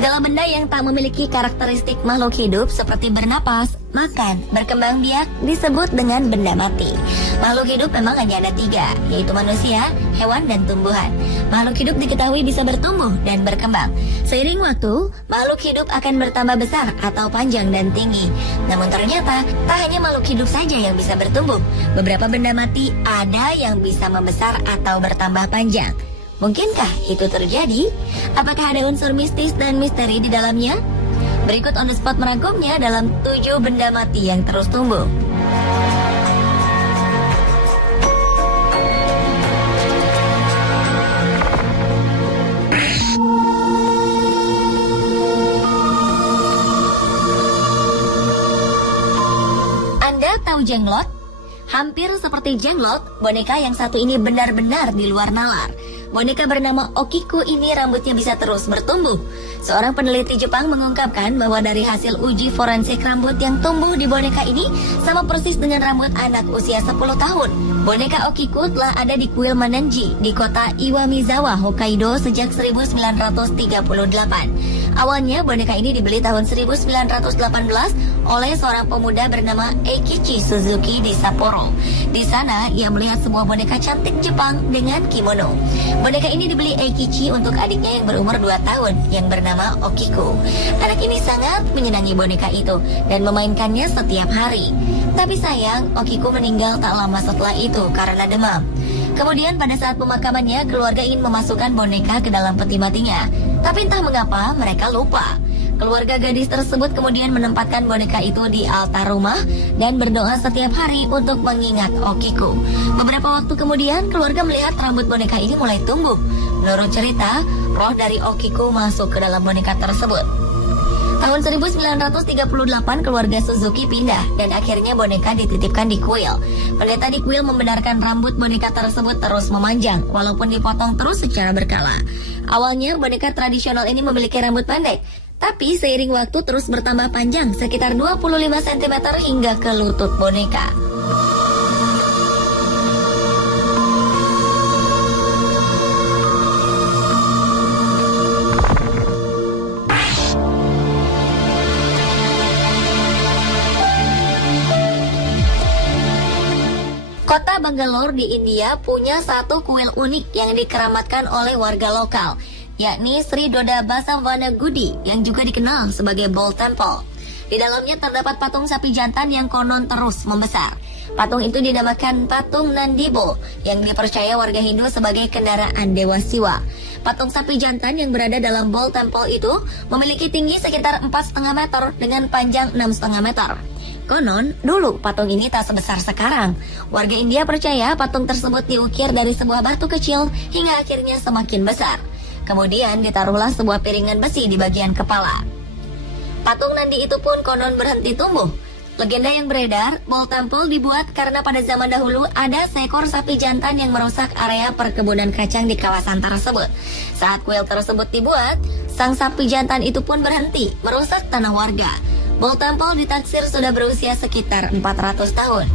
Segala benda yang tak memiliki karakteristik makhluk hidup seperti bernapas, makan, berkembang biak disebut dengan benda mati. Makhluk hidup memang hanya ada 3, yaitu manusia, hewan, dan tumbuhan. Makhluk hidup diketahui bisa bertumbuh dan berkembang. Seiring waktu, makhluk hidup akan bertambah besar atau panjang dan tinggi. Namun ternyata, tak hanya makhluk hidup saja yang bisa bertumbuh. Beberapa benda mati ada yang bisa membesar atau bertambah panjang. Mungkinkah itu terjadi? Apakah ada unsur mistis dan misteri di dalamnya? Berikut on the spot merangkumnya dalam 7 benda mati yang terus tumbuh. Anda tahu jenglot? Hampir seperti jenglot, boneka yang satu ini benar-benar di luar nalar. Boneka bernama Okiko ini rambutnya bisa terus bertumbuh. Seorang peneliti Jepang mengungkapkan bahwa dari hasil uji forensik rambut yang tumbuh di boneka ini sama persis dengan rambut anak usia 10 tahun. Boneka Okiko telah ada di kuil Manenji di kota Iwamizawa, Hokkaido sejak 1938. Awalnya boneka ini dibeli tahun 1918 oleh seorang pemuda bernama Eikichi Suzuki di Sapporo. Di sana ia melihat sebuah boneka cantik Jepang dengan kimono. Boneka ini dibeli Eikichi untuk adiknya yang berumur 2 tahun yang bernama Okiko. Anak ini sangat menyenangi boneka itu dan memainkannya setiap hari. Tapi sayang, Okiko meninggal tak lama setelah itu karena demam. Kemudian pada saat pemakamannya, keluarga ingin memasukkan boneka ke dalam peti matinya. Tapi entah mengapa mereka lupa. Keluarga gadis tersebut kemudian menempatkan boneka itu di altar rumah dan berdoa setiap hari untuk mengingat Okiko. Beberapa waktu kemudian, keluarga melihat rambut boneka ini mulai tumbuh. Menurut cerita, roh dari Okiko masuk ke dalam boneka tersebut. Tahun 1938 keluarga Suzuki pindah dan akhirnya boneka dititipkan di kuil. Pendeta di kuil membenarkan rambut boneka tersebut terus memanjang walaupun dipotong terus secara berkala. Awalnya boneka tradisional ini memiliki rambut pendek, tapi seiring waktu terus bertambah panjang sekitar 25 cm hingga ke lutut boneka. Kota Bangalore di India punya satu kuil unik yang dikeramatkan oleh warga lokal, yakni Sri Doda Basavana Gudi yang juga dikenal sebagai Bull Temple. Di dalamnya terdapat patung sapi jantan yang konon terus membesar. Patung itu dinamakan patung Nandi Bull yang dipercaya warga Hindu sebagai kendaraan Dewa Siwa. Patung sapi jantan yang berada dalam Bull Temple itu memiliki tinggi sekitar 4,5 meter dengan panjang 6,5 meter. Konon, dulu patung ini tak sebesar sekarang. Warga India percaya patung tersebut diukir dari sebuah batu kecil hingga akhirnya semakin besar. Kemudian ditaruhlah sebuah piringan besi di bagian kepala. Patung Nandi itu pun konon berhenti tumbuh. Legenda yang beredar, Bull Temple dibuat karena pada zaman dahulu ada seekor sapi jantan yang merusak area perkebunan kacang di kawasan tersebut. Saat kuil tersebut dibuat, sang sapi jantan itu pun berhenti merusak tanah warga. Bull Temple ditaksir sudah berusia sekitar 400 tahun.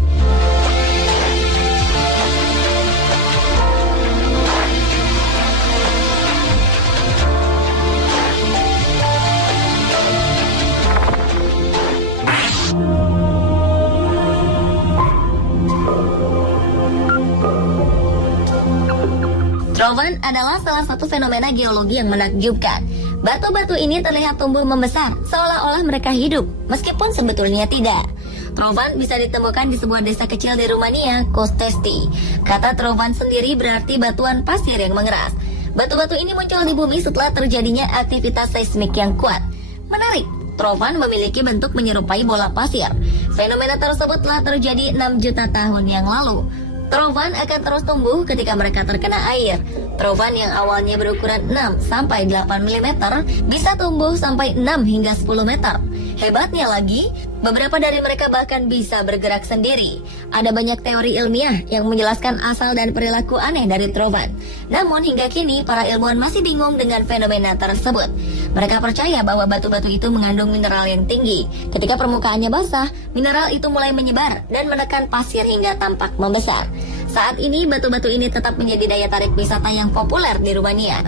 Trovan adalah salah satu fenomena geologi yang menakjubkan. Batu-batu ini terlihat tumbuh membesar, seolah-olah mereka hidup, meskipun sebetulnya tidak. Trovan bisa ditemukan di sebuah desa kecil di Rumania, Kostesti. Kata Trovan sendiri berarti batuan pasir yang mengeras. Batu-batu ini muncul di bumi setelah terjadinya aktivitas seismik yang kuat. Menarik, Trovan memiliki bentuk menyerupai bola pasir. Fenomena tersebut telah terjadi 6 juta tahun yang lalu. Trovan akan terus tumbuh ketika mereka terkena air. Trovan yang awalnya berukuran 6-8 mm bisa tumbuh sampai 6 hingga 10 meter. Hebatnya lagi, beberapa dari mereka bahkan bisa bergerak sendiri. Ada banyak teori ilmiah yang menjelaskan asal dan perilaku aneh dari Trovan. Namun hingga kini para ilmuwan masih bingung dengan fenomena tersebut. Mereka percaya bahwa batu-batu itu mengandung mineral yang tinggi. Ketika permukaannya basah, mineral itu mulai menyebar dan menekan pasir hingga tampak membesar. Saat ini batu-batu ini tetap menjadi daya tarik wisata yang populer di Rumania.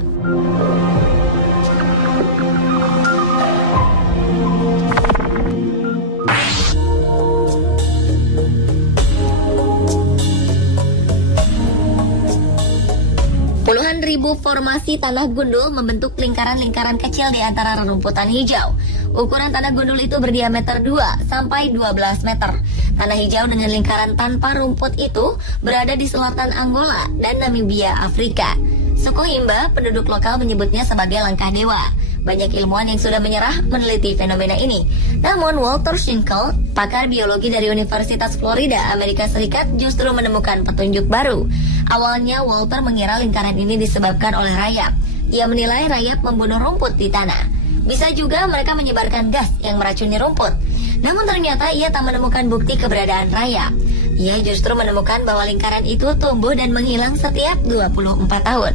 Puluhan ribu formasi tanah gundul membentuk lingkaran-lingkaran kecil di antara rerumputan hijau. Ukuran tanah gundul itu berdiameter 2 sampai 12 meter. Tanah hijau dengan lingkaran tanpa rumput itu berada di selatan Angola dan Namibia, Afrika. Suku Himba, penduduk lokal menyebutnya sebagai langkah dewa. Banyak ilmuwan yang sudah menyerah meneliti fenomena ini. Namun Walter Schinkel, pakar biologi dari Universitas Florida, Amerika Serikat, justru menemukan petunjuk baru. Awalnya Walter mengira lingkaran ini disebabkan oleh rayap. Ia menilai rayap membunuh rumput di tanah. Bisa juga mereka menyebarkan gas yang meracuni rumput. Namun ternyata ia tak menemukan bukti keberadaan rayap. Ia justru menemukan bahwa lingkaran itu tumbuh dan menghilang setiap 24 tahun.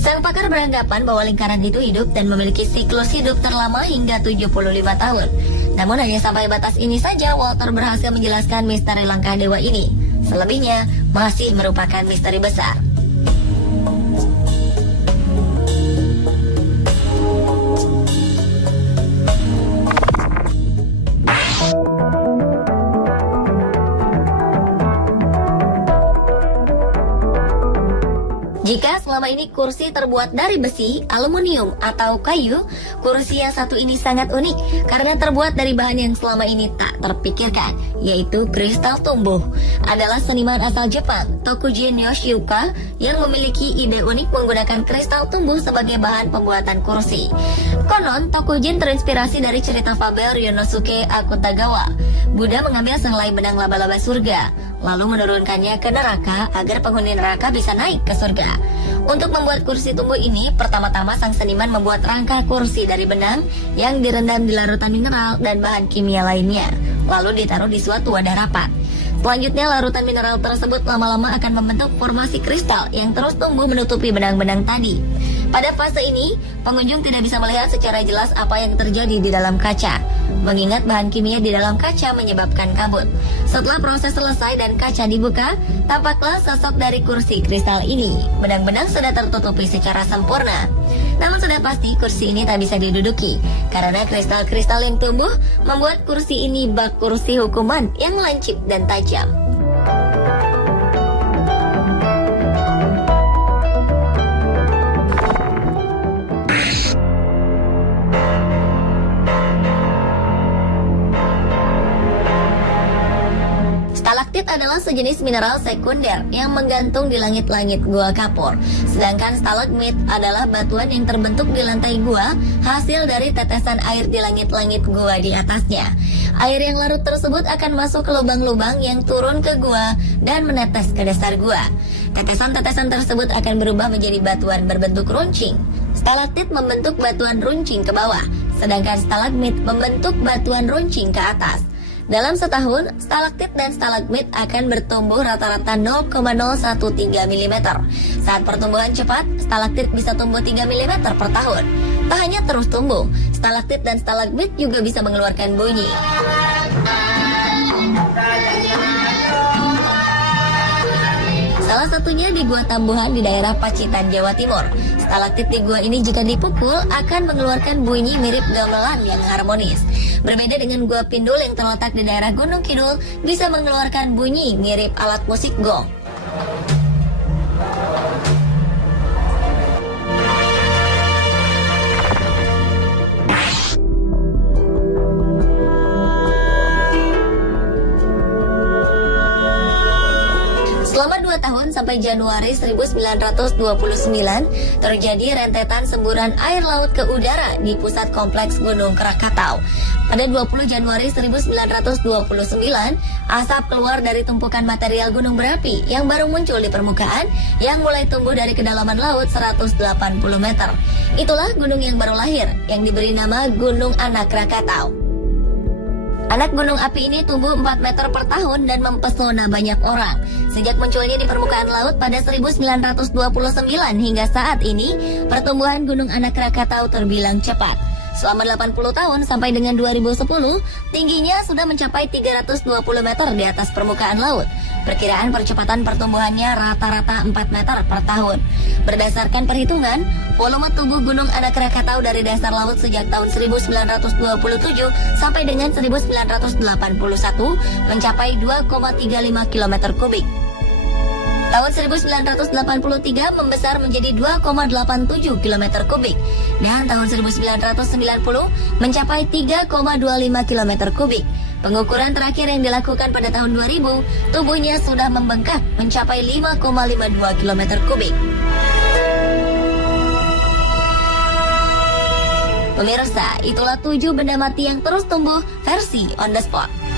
Sang pakar beranggapan bahwa lingkaran itu hidup dan memiliki siklus hidup terlama hingga 75 tahun. Namun hanya sampai batas ini saja Walter berhasil menjelaskan misteri langkah dewa ini. Selebihnya masih merupakan misteri besar. Jika selama ini kursi terbuat dari besi, aluminium, atau kayu, kursi yang satu ini sangat unik karena terbuat dari bahan yang selama ini tak terpikirkan, yaitu kristal tumbuh. Adalah seniman asal Jepang, Tokujin Yoshioka, yang memiliki ide unik menggunakan kristal tumbuh sebagai bahan pembuatan kursi. Konon, Tokujin terinspirasi dari cerita fabel Ryonosuke Akutagawa. Buddha mengambil sehelai benang laba-laba surga, lalu menurunkannya ke neraka agar penghuni neraka bisa naik ke surga. Untuk membuat kursi tumbuh ini, pertama-tama sang seniman membuat rangka kursi dari benang yang direndam di larutan mineral dan bahan kimia lainnya, lalu ditaruh di suatu wadah rapat. Selanjutnya, larutan mineral tersebut lama-lama akan membentuk formasi kristal yang terus tumbuh menutupi benang-benang tadi. Pada fase ini, pengunjung tidak bisa melihat secara jelas apa yang terjadi di dalam kaca, mengingat bahan kimia di dalam kaca menyebabkan kabut. Setelah proses selesai dan kaca dibuka, tampaklah sosok dari kursi kristal ini. Benang-benang sudah tertutupi secara sempurna. Namun sudah pasti kursi ini tak bisa diduduki, karena kristal-kristal yang tumbuh membuat kursi ini bak kursi hukuman yang lancip dan tajam. Stalaktit adalah sejenis mineral sekunder yang menggantung di langit-langit gua kapur. Sedangkan stalagmit adalah batuan yang terbentuk di lantai gua hasil dari tetesan air di langit-langit gua di atasnya. Air yang larut tersebut akan masuk ke lubang-lubang yang turun ke gua dan menetes ke dasar gua. Tetesan-tetesan tersebut akan berubah menjadi batuan berbentuk runcing. Stalaktit membentuk batuan runcing ke bawah, sedangkan stalagmit membentuk batuan runcing ke atas. Dalam setahun, stalaktit dan stalagmit akan bertumbuh rata-rata 0,013 mm. Saat pertumbuhan cepat, stalaktit bisa tumbuh 3 mm per tahun. Tak hanya terus tumbuh, stalaktit dan stalagmit juga bisa mengeluarkan bunyi. Salah satunya di Gua Tambuhan di daerah Pacitan, Jawa Timur. Stalaktit di gua ini jika dipukul akan mengeluarkan bunyi mirip gamelan yang harmonis. Berbeda dengan Gua Pindul yang terletak di daerah Gunung Kidul, bisa mengeluarkan bunyi mirip alat musik gong. Selama 2 tahun sampai Januari 1929, terjadi rentetan semburan air laut ke udara di pusat kompleks Gunung Krakatau. Pada 20 Januari 1929, asap keluar dari tumpukan material gunung berapi yang baru muncul di permukaan yang mulai tumbuh dari kedalaman laut 180 meter. Itulah gunung yang baru lahir yang diberi nama Gunung Anak Krakatau. Anak gunung api ini tumbuh 4 meter per tahun dan mempesona banyak orang. Sejak munculnya di permukaan laut pada 1929 hingga saat ini, pertumbuhan Gunung Anak Krakatau terbilang cepat. Selama 80 tahun sampai dengan 2010, tingginya sudah mencapai 320 meter di atas permukaan laut. Perkiraan percepatan pertumbuhannya rata-rata 4 meter per tahun. Berdasarkan perhitungan, volume tubuh Gunung Anak Krakatau dari dasar laut sejak tahun 1927 sampai dengan 1981 mencapai 2,35 km kubik. Tahun 1983 membesar menjadi 2,87 km kubik dan tahun 1990 mencapai 3,25 km kubik. Pengukuran terakhir yang dilakukan pada tahun 2000, tubuhnya sudah membengkak mencapai 5,52 km kubik. Pemirsa, itulah 7 benda mati yang terus tumbuh versi On The Spot.